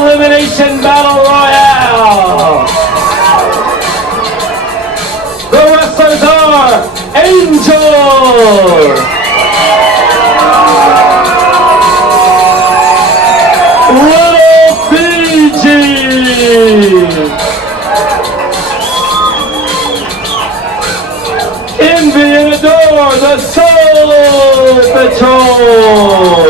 Elimination Battle Royale. The wrestlers are Angel, Little Fiji, Envy and Adore, the Soul Patrol.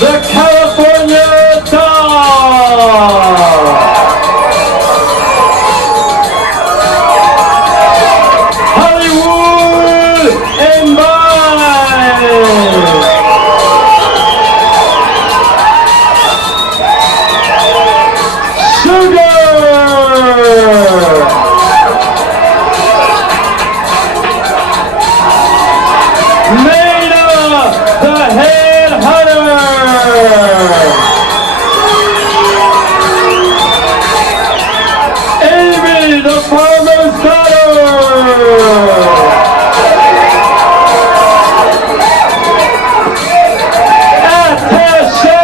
The California Dog. Hollywood and Vine. Sugar. Maida, the Head Hunter. Amy, the Farmer's Daughter. Attaché.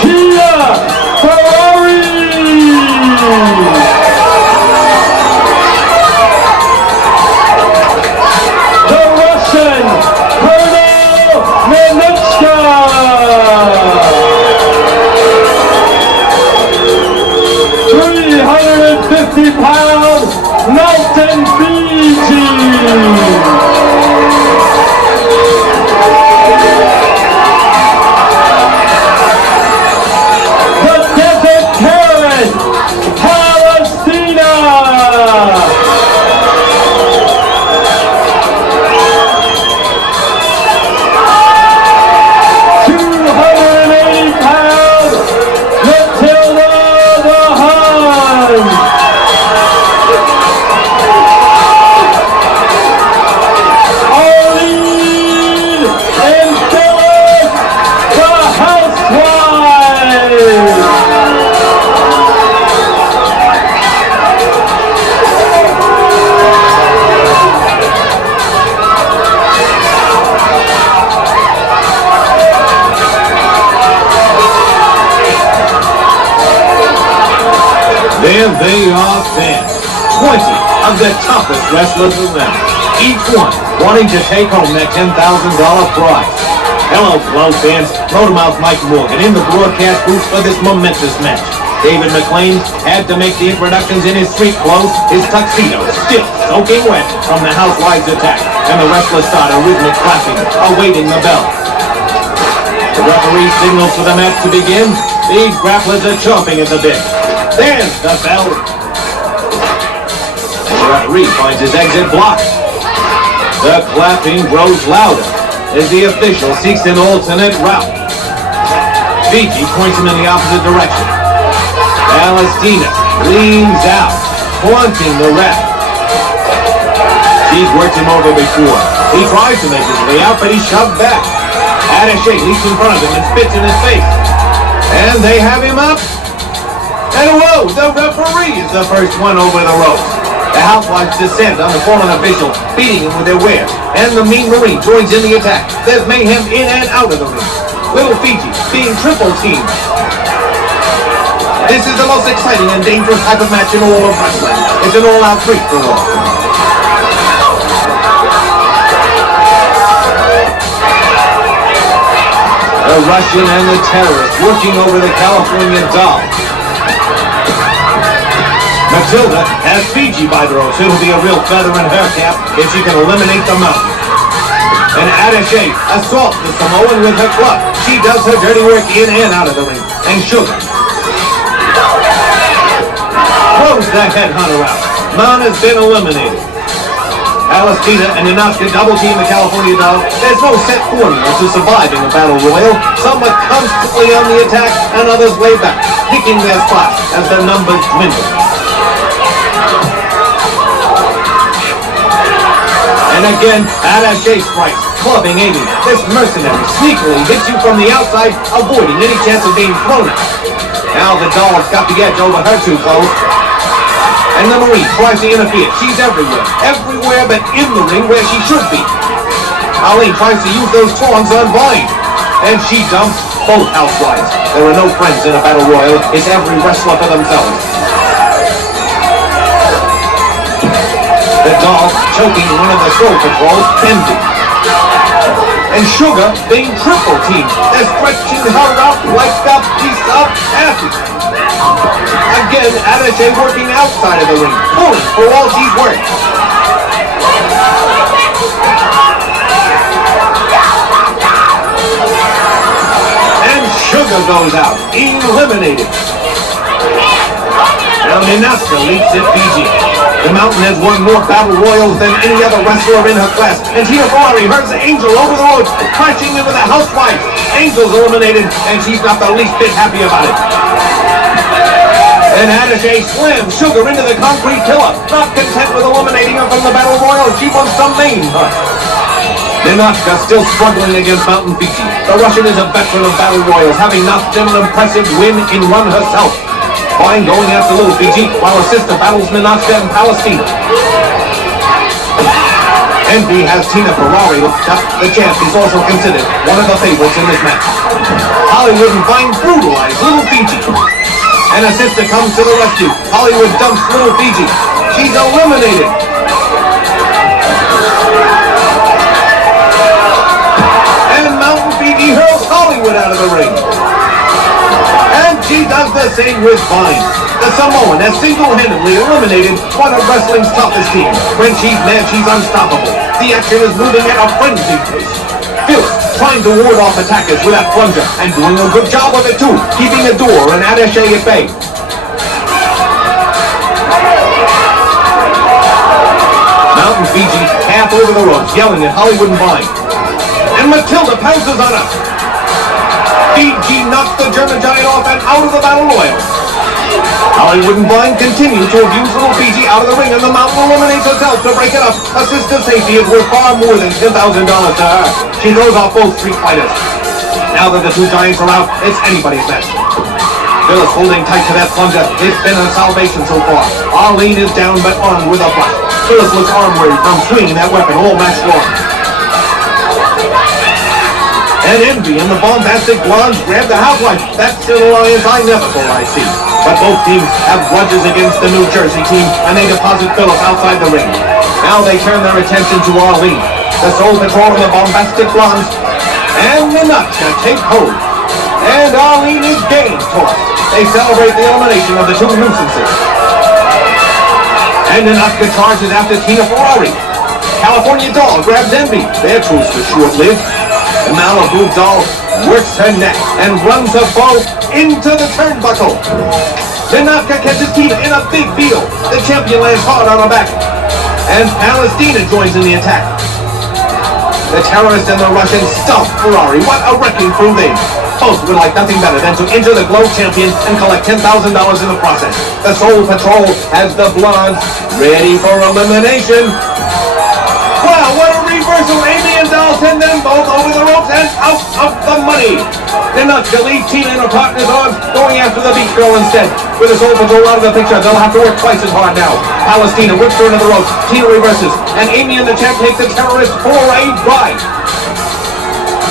Tia Ferrari. The Russian Colonel Ninotchka. 350-pound Mountain Fiji. The Desert Carrot, Palestina. 280-pound Matilda the Hun. Arlene and Phyllis, the Housewives. There they are then, 20 of the toughest wrestlers around, each one wanting to take home that $10,000 prize. Hello, Clone fans, Motormouth Mike Morgan in the broadcast booth for this momentous match. David McLean had to make the introductions in his street clothes, his tuxedo still soaking wet from the Housewives attack, and the wrestlers start a rhythmic clapping, awaiting the bell. The referee signals for the match to begin. These grapplers are chomping at the bit. There's the bell. And the referee finds his exit blocked. The clapping grows louder as the official seeks an alternate route. Fiji points him in the opposite direction. Palestina leans out, taunting the ref. She's worked him over before. He tries to make his way out, but he's shoved back. Attaché leaps in front of him and spits in his face. And they have him up. And whoa, the referee is the first one over the ropes. The Housewives descend on the fallen official, beating him with their wares. And the Mean Marine joins in the attack. There's mayhem in and out of the ring. Little Fiji being triple teamed. This is the most exciting and dangerous type of match in all of wrestling. It's an all-out free-for-all. The Russian and the terrorist working over the California doll. Matilda has Fiji by the ropes. It'll be a real feather in her cap if she can eliminate the mountain. And Attaché assaults the Samoan with her club. She does her dirty work in and out of the ring. And Sugar throws the headhunter out. None has been eliminated. Palestina and Ninotchka double team the California doll. There's no set formula to surviving a battle royal. Some are constantly on the attack and others way back, picking their spots as their numbers dwindle. And again, Attaché strikes, clubbing Amy. This mercenary sneakily hits you from the outside, avoiding any chance of being thrown out. Now the doll's got the edge over her two foes. And the Marine tries to interfere. She's everywhere but in the ring where she should be. Arlene tries to use those tongs on Vine, and she dumps both Housewives. There are no friends in a battle royal. It's every wrestler for themselves. The doll choking one of the Soul Patrol, Brandie. And Sugar being triple teamed. They're stretching her out like a piece of acid. Again, Attaché working outside of the ring, pulling for all she's worth. And Sugar goes out, eliminated. Now Ninotchka leaps at PG. The Mountain has won more battle royals than any other wrestler in her class. And Tina Ferrari hurls Angel over the ropes, crashing into the Housewives. Angel's eliminated, and she's not the least bit happy about it. And Attaché slams Sugar into the concrete pillar. Not content with eliminating her from the battle royal, she wants to maim her. Ninotchka still struggling against Mountain Fiji. The Russian is a veteran of battle royals, having notched in an impressive win in one herself. Fine going after Little Fiji, while her sister battles Ninotchka in Palestina. Envy has Tina Ferrari looked up. The champ is also considered one of the favorites in this match. Hollywood and Vine brutalize Little Fiji. And her sister comes to the rescue. Hollywood dumps Little Fiji. She's eliminated. And Mountain Fiji hurls Hollywood out of the ring. And she does the same with Vine. The Samoan has single-handedly eliminated one of wrestling's toughest teams. When she's mad, she's unstoppable. The action is moving at a frenzied pace. Phyllis trying to ward off attackers with that plunger, and doing a good job of it too, keeping Adore and Attaché at bay. Mountain Fiji half over the ropes, yelling at Hollywood and Vine. And Matilda pounces on her. Fiji knocks the German giant off and out of the battle royal. Hollywood and Vine continue to abuse Little Fiji out of the ring, and the Mountain eliminates herself to break it up. Her sister's safety is worth far more than $10,000 to her. She throws off both street fighters. Now that the two giants are out, it's anybody's match. Phyllis holding tight to that plunger. It's been her salvation so far. Arlene is down but armed with a flash. Phyllis looks arm-weary from swinging that weapon all match long. And Envy and the bombastic blondes grab the Housewives. That's an alliance I never thought I'd see. But both teams have grudges against the New Jersey team, and they deposit Phyllis outside the ring. Now they turn their attention to Arlene. The Soul Patrol and the bombastic blondes and Ninotchka take hold. And Arlene is game tossed. They celebrate the elimination of the two nuisances. And Ninotchka charges after Tina Ferrari. California Doll grabs Envy. Their truce was short-lived. The Malibu Doll works her neck and runs her foe into the turnbuckle. Ninotchka catches Tina in a big beetle. The champion lands hard on her back. And Palestina joins in the attack. The terrorist and the Russian stomp Ferrari. What a wrecking crew they are. Both would like nothing better than to injure the Globe champion and collect $10,000 in the process. The Soul Patrol has the blondes ready for elimination. Wow, what a reversal! Amy and Doll send them both over the ropes and out of the money. Ninotchka leaves Tina in her partner's arms, going after the beach girl instead. With the Soul Patrol out of the picture, they'll have to work twice as hard now. Palestina whips her into the ropes. Tina reverses, and Amy and the champ take the terrorist for a ride.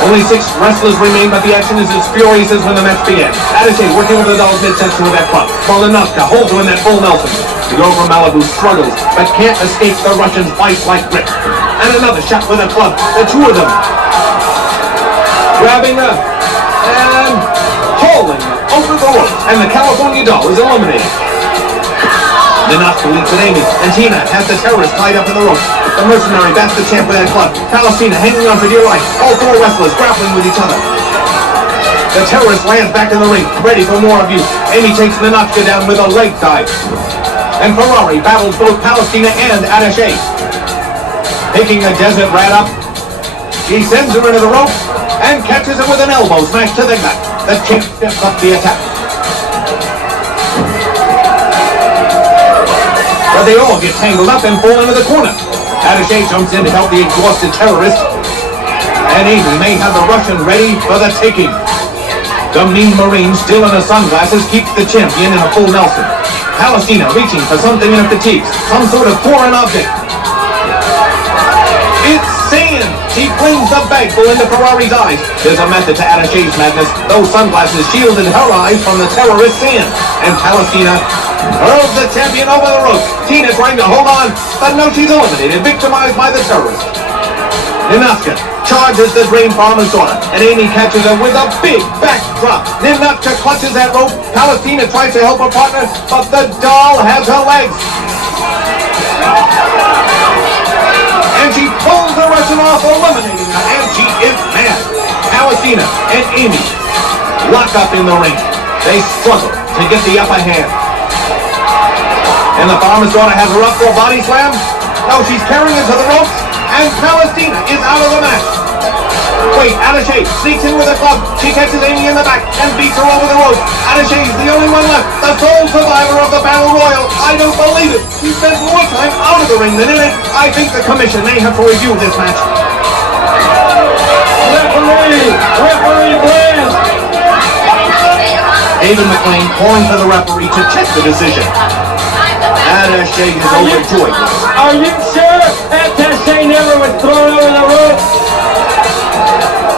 Only 6 wrestlers remain, but the action is as furious as when the match began. Attaché working over the Doll's midsection with that club, while Ninotchka holds her in that full Nelson. The girl from Malibu struggles, but can't escape the Russian's vice-like grip. And another shot with a club. The two of them grabbing her and hauling her over the ropes. And the California Doll is eliminated. Ninotchka leaps at Amy, and Tina has the terrorist tied up in the ropes. The mercenary bats the champ with that club. Palestina hanging on for dear life. All 4 wrestlers grappling with each other. The terrorist lands back in the ring, ready for more abuse. Amy takes Ninotchka down with a leg dive. And Ferrari battles both Palestina and Attaché. Picking a desert rat up, she sends her into the ropes and catches her with an elbow smash to the gut. The champ steps up the attack. But they all get tangled up and fall into the corner. Attaché jumps in to help the exhausted terrorist. And Amy may have the Russian ready for the taking. The mean Marine, still in her sunglasses, keeps the champion in a full Nelson. Palestina reaching for something in her fatigues, some sort of foreign object. It's sand! She flings the bagful into Ferrari's eyes. There's a method to Attaché's madness. Those sunglasses shielded her eyes from the terrorist sand. And Palestina hurls the champion over the ropes. Tina trying to hold on, but no, she's eliminated, victimized by the terrorist. Ninotchka charges the Dream Farmer's daughter, and Amy catches her with a big back drop. Ninotchka clutches that rope. Palestina tries to help her partner, but the doll has her legs. And she pulls the Russian off, eliminating her, and she is mad. Palestina and Amy lock up in the ring. They struggle to get the upper hand. And the farmer's daughter has her up for a body slam. No, she's carrying her to the ropes, and Palestina is out of the match. Wait, Attachée sneaks in with a club. She catches Amy in the back and beats her over the ropes. Attaché's the only one left, the sole survivor of the Battle Royal. I don't believe it. She spent more time out of the ring than in it. I think the commission may have to review this match. Referee Brandie. David McLean calling for the referee to check the decision. Attachée is overjoyed. Are you sure Attachée never was thrown over the rope?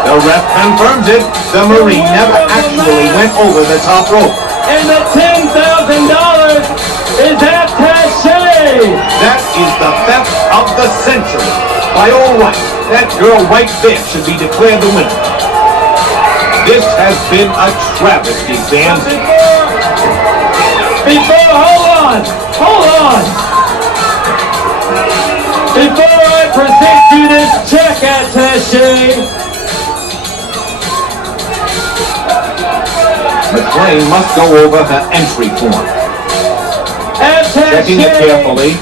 The ref confirms it. The Marine never actually went over the top rope. And the $10,000 is Attachée. That is the theft of the century. By all rights, that girl right there should be declared the winner. This has been a travesty, Dan. Hold on. Before I present you this check, Attachée, McLean must go over her entry form. Checking it carefully.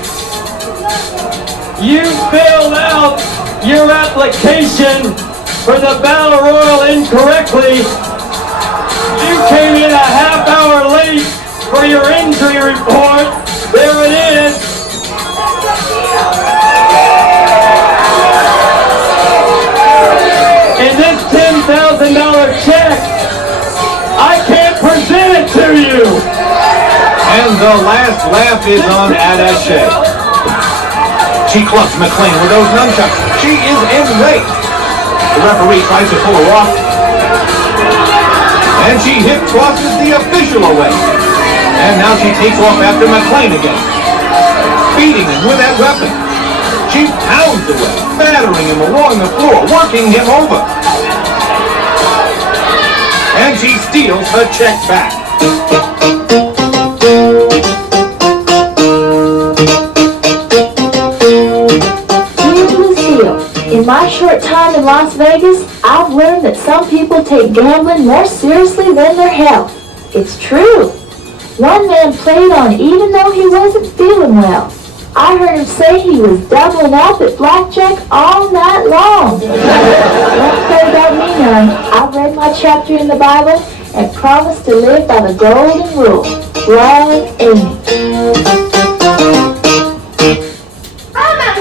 You filled out your application for the Battle Royal incorrectly. You came in a half hour late for your injury report. There it is. And this $10,000 check, I can't present it to you. And the last laugh is on Attachée. She clubs McLean with those nunchucks. She is enraged. The referee tries to pull her off. And she hip tosses the official away. And now she takes off after McLean again. Beating him with that weapon. She pounds away, battering him along the floor, working him over. And she steals her check back. In my short time in Las Vegas, I've learned that some people take gambling more seriously than their health. It's true. One man played on even though he wasn't feeling well. I heard him say he was doubling up at blackjack all night long. Don't say about me none. I've read my chapter in the Bible and promised to live by the golden rule. Love, Amy.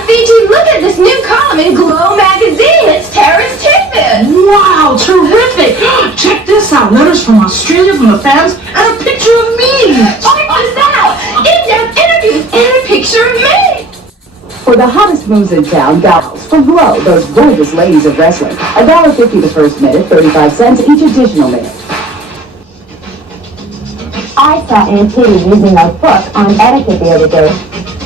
Fiji, look at this new column in Glow magazine. It's Tara's Tidbit. Wow, terrific! Check this out. Letters from Australia from the fans and a picture of me. Check this out. In-depth interviews and a picture of me. For the hottest moves in town, gals from Glow, those gorgeous ladies of wrestling. $1.50 the first minute, 35 cents each additional minute. I saw Aunt Kitty using a book on etiquette the other day.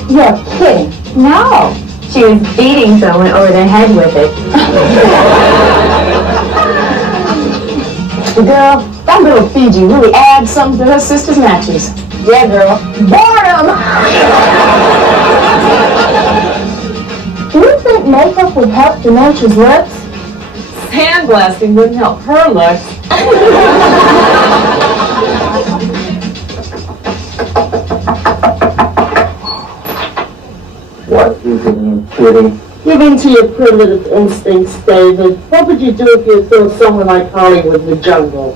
You're kidding. No. She was beating someone over the head with it. Girl, that little Fiji really adds something to her sister's matches. Yeah, girl. Boredom! Do you think makeup would help Ninotchka's looks? Sandblasting wouldn't help her looks. What is it, Aunt Kitty? Give in to your primitive instincts, David. What would you do if you threw someone like Hollywood in the jungle?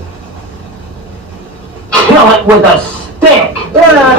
Kill it with a stick! Yeah.